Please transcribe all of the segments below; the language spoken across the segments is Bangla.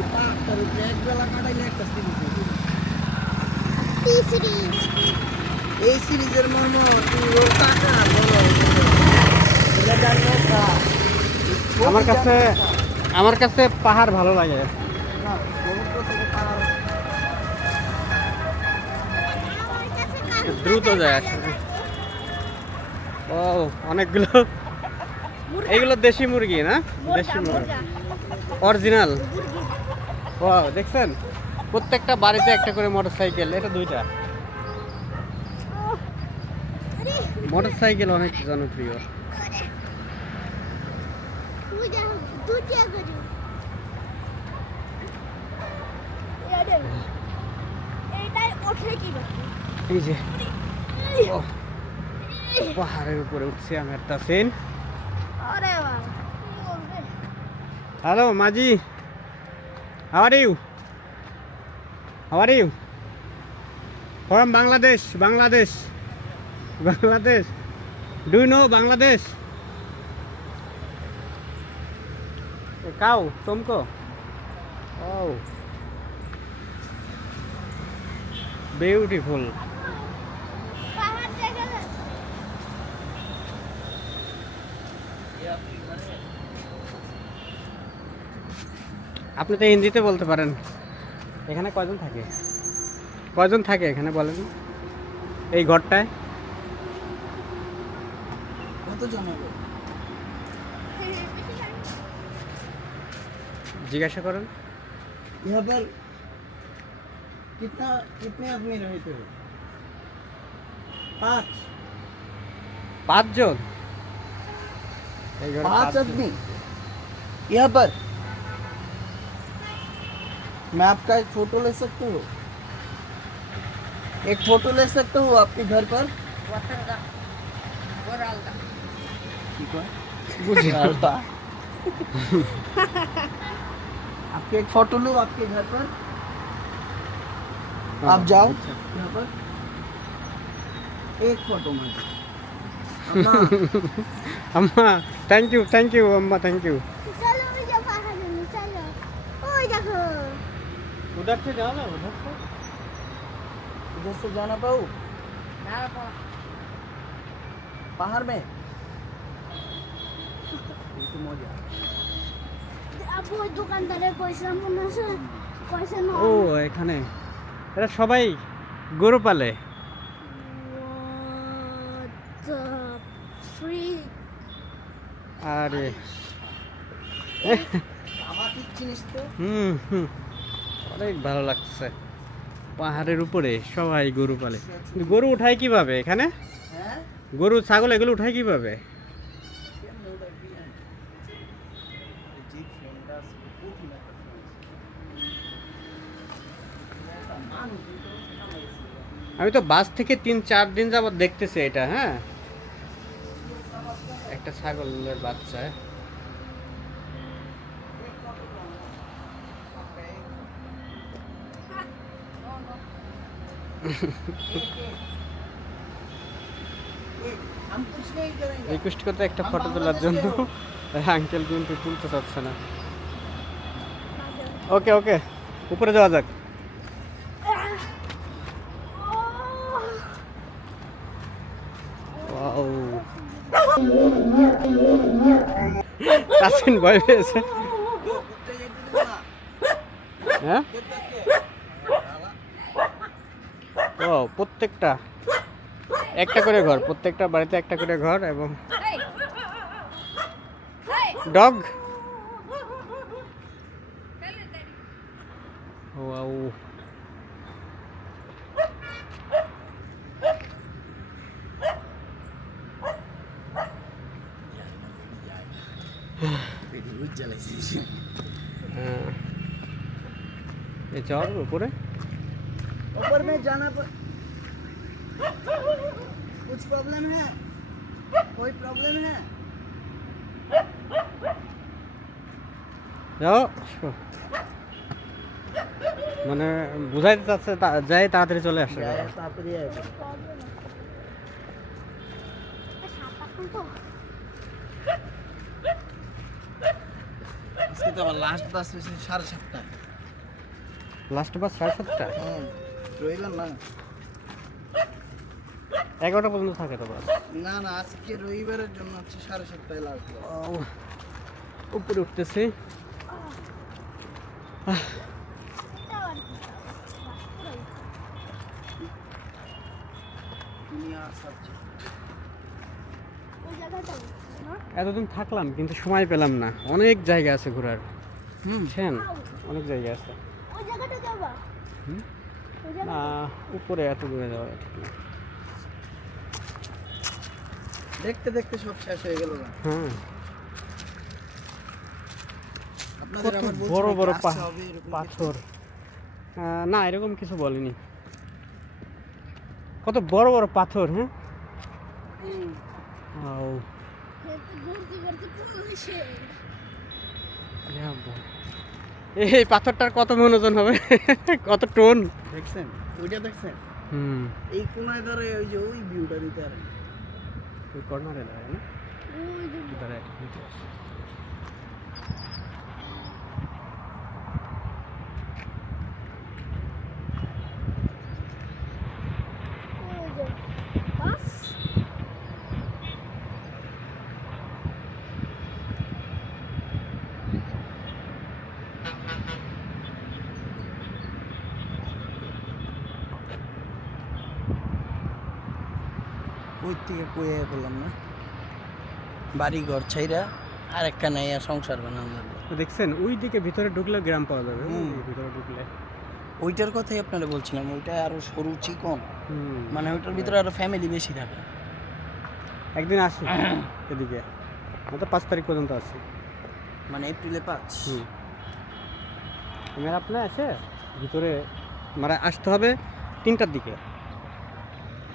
এক বেলা কাটাইলে একটা সিরিজ কি সিরিজ? এই সিরিজের মর্ম তুই ওর টাকা আমার কাছে পাহাড় ভালো লাগে। না সমুদ্র থেকে পাহাড় আমার কাছে কারু দ্রুত যায় আসলে। ও অনেকগুলো, এইগুলো দেশি মুরগি না? দেশি মুরগি অরিজিনাল। ও দেখছেন, প্রত্যেকটা বাড়িতে একটা করে মোটরসাইকেল, এটা দুইটা। মোটরসাইকেল অনেক জনপ্রিয়। তুই যা দুটিয়া করি এইটাই ওঠে কি বাকি? এই যে ও, পাহাড়ের উপরে উঠছি আমি একটা সিন। আরে বাবা হ্যালো মাজি, how are you? How are you? From Bangladesh. Bangladesh, Bangladesh. Do you know Bangladesh? কাউ তুমকো? Oh beautiful. পাহাড় দেখা যায়। আপনি তো হিন্দিতে বলতে পারেন। এখানে কয়জন থাকে? কয়জন থাকে এখানে বলেন? এই ঘরটায় কত জন হবে? জিজ্ঞাসা করেন। यहाँ पर कितने आदमी रहते हो? 5 পাঁচজন। এই ঘরে 5 পাঁচজন। आदमी यहाँ पर। मैं आपका एक फोटो ले सकता हूँ? एक फोटो ले सकता हूँ आपके घर पर? ठीक है। गुजराता। आपके एक फोटो लो आपके घर पर। आप जाओ यहाँ पर एक फोटो में। अम्मा, अम्मा थैंक यू अम्मा थैंक यू। চলো ওই যে পাহাড়ে চলো ওই দেখো उधर से जाओ ना, उधर से। इधर से जाना पाऊ पहाड़ में। কিন্তু মজা। আপু ওই দোকানদারের পয়সা মনে আছে পয়সা না ও এখানে এরা সবাই গরু পালে। ফ্রি আরে আমাকে চিনিস তো? হুম, অনেক ভালো লাগছে। পাহাড়ের উপরে সবাই গরু পালে। কিন্তু গরু উঠায় কিভাবে এখানে? হ্যাঁ গরু ছাগল এগুলো উঠায় কিভাবে? আমি তো বাস থেকে 3-4 দিন যাবত দেখতেছি এটা। হ্যাঁ, একটা ছাগলের বাচ্চা। हम कुछ नहीं करेंगे। রিকোয়েস্ট করতে একটা ফটো তোলার জন্য আঙ্কেল কিন্তু তুলতে চাচ্ছে না। ওকে ওকে, উপরে যাওয়া যাক। ওয়াও, কাসিন ভয় পেয়েছে। হ্যাঁ, ও প্রত্যেকটা একটা করে ঘর, প্রত্যেকটা বাড়িতে একটা করে ঘর এবং ডগ। ওয়াও, এই চর উপরে ऊपर में जाना पर कुछ प्रॉब्लम है? कोई प्रॉब्लम है? যাও। মানে বুঝাইতে চাচ্ছে যাই তাড়াতাড়ি চলে আসে। ताड़ाताड़ी आएगा। इसकी तो लास्ट बस 7:30। লাস্ট বাস 7:30টা, রবিবার না, 11টা পর্যন্ত থাকে তো বাস। না না, আজকে রবিবারের জন্য হচ্ছে 7:30টায় লাস্ট বাস। উপরে উঠতেছি। এটাও আর কি পুরো দুনিয়া সাবজেক্ট। ওই জায়গাটা না এতদিন থাকলাম কিন্তু সময় পেলাম না, অনেক জায়গা আছে ঘোরার। বুঝছেন, আউ, অনেক জায়গা আছে। ওই জায়গাটা যাবা হুম? ওই জায়গা না, উপরে এত দূরে যাওয়া ঠিক না। দেখতে দেখতে সব শেষ হয়ে গেল না। হ্যাঁ, আপনাদের কত আবার বলছি বড় নাকি বড় আসতে হবে এরকম কিছু? পাথর। না, এরকম কিছু বলেনি। কত বড় বড় পাথর। হ্যাঁ, আও, হেঁটে ঘুরতে ঘুরতে পুরো শেষ ইয়া বাবা। এই পাথরটার কত মন ওজন হবে? কত টন? দেখছেন ওইটা দেখছেন? হুম, এই কোনায় ধরে ওই যে ওই ভিউটা দিতে পারেন। ওই কর্নারে দাঁড়ায় না, ওই যে দাঁড়ায়। ওই যে বাস ওই থেকে কয়ে বললাম না, বাড়ি ঘর ছাইরা আর একটা নাই আর সংসার বানানো লাগলো। তো দেখছেন ওই দিকে ভিতরে ঢুকলে গ্রাম পাওয়া যাবে। ওই ভিতরে ঢুকলে ওইটার কথাই আপনারা বলছিলাম, ওইটা আরো সরু চিকন, হুম, মানে ওইটার ভিতরে আরো ফ্যামিলি বেশি থাকে। একদিন আসি এদিকে, আমি তো 5 তারিখ পর্যন্ত আছি। মানে এপ্রিলে 5। হুম, আমার আপনি এসে ভিতরে মানে আসতে হবে 3টার দিকে,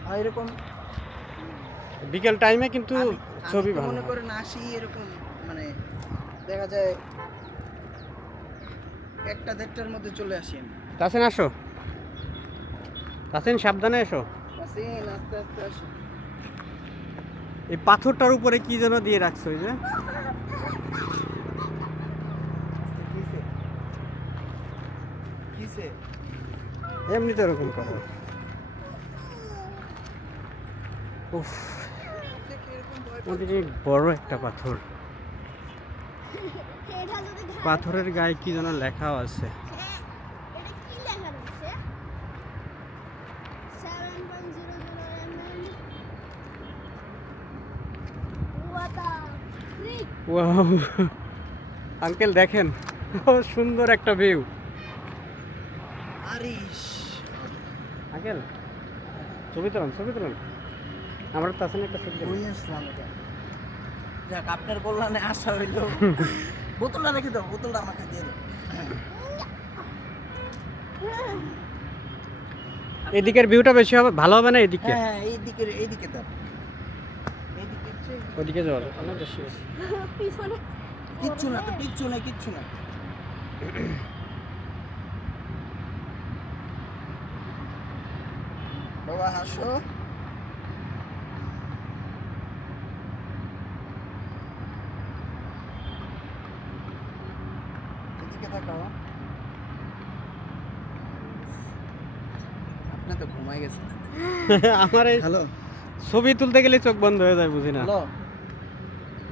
আর এরকম বিকেল টাইমে কিন্তু ছবি আমি তো ভালো মনে হয়। করেন আসি এরকম, মানে দেখা যায় 1টা-1:30টার মধ্যে চলে আসি আমি। তাসিন আসো, তাসিন সাবধানে এসো। আসেন, আস্তে আস্তে আসুন। এই পাথরটার উপরে কি যেন দিয়ে রাখছো, ওই যে কিসে কিসে এমনিতে এরকম করো। উফ, দেখে এরকম ভয় ওদিকে বড় একটা পাথর, এটা যদি পাথরের গায়ে কি যেন লেখাও আছে। এটা কি লেখা রয়েছে 7.00 mm what a freak wow, uncle দেখেন, ও সুন্দর একটা ভিউ। আরিশ। আঙ্কেল ছবি তুলাম, ছবি তুলাম। আমার তাসিন একটা ছবি তুলাম। ওই আসলাম এটা। যাক, আপনার কল্যাণে আসা হইলো। বোতলটা রেখে দাও, বোতলটা আমাকে দিয়ে দাও। এদিকের ভিউটা বেশি হবে, ভালো হবে না এদিকে? হ্যাঁ হ্যাঁ, এইদিকে দাও। এইদিকে হচ্ছে ওদিকে যাওয়ার অনেক বেশি। পিছনে কিচ্ছু না তো, কিচ্ছু না, কিচ্ছু না। বাবা হাসো। এদিকে তাকাও। আপনি তো ঘুমাই গেছেন। আমার এই হ্যালো ছবি তুলতে গেলে চোখ বন্ধ হয়ে যায়, বুঝি না। হ্যালো,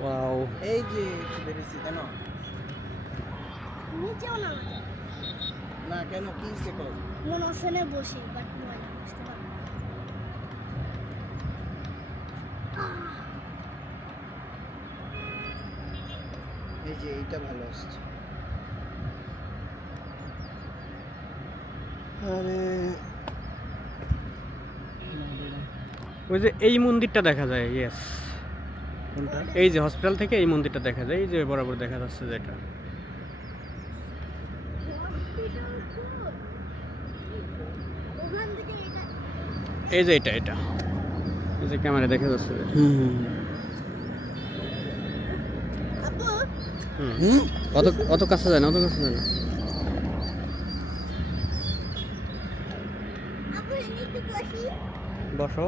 ওয়াও, এই যে একটু বেরিয়েছি কেন? নিচেও না না কেন, কি হয়েছে কও? মনে হচ্ছে না বসি বাট মজা বুঝতে পারবো এই যে এইটা ভালো আসছে। আরে ওই যে এই মন্দিরটা দেখা যায়। ইয়েস, কোনটা? এই যে হসপিটাল থেকে এই মন্দিরটা দেখা যায়, এই যে বরাবর দেখা যাচ্ছে যেটা। ওখান থেকে এটা এই যে এটা এই যে ক্যামেরা দেখা যাচ্ছে। আপু হুম, অত অত কাছে যায় না, অত কাছে যায় না। আপু এনে একটু বসি বসো।